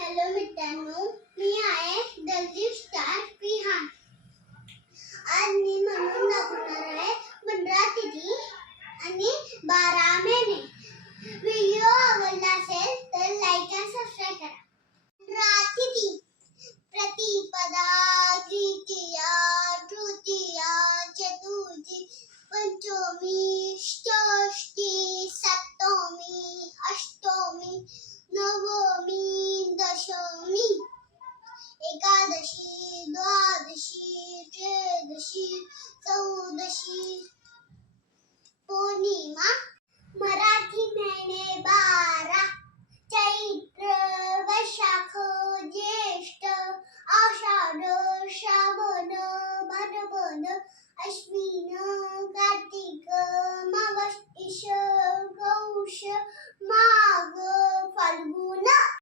Hello मित्रांनो, मी आहे दलदीप star Vihaan आज मी मम्मी दाखवणार आहे पंधरा तिथी आणि बारा महिने. व्हिडिओ आवडला असेल तर लाईक आणि सबस्क्राइब करा. पंधरा तिथी. प्रतिपदा, द्वितीया, तृतीया, चतुर्थी, पंचमी, षष्ठी 好的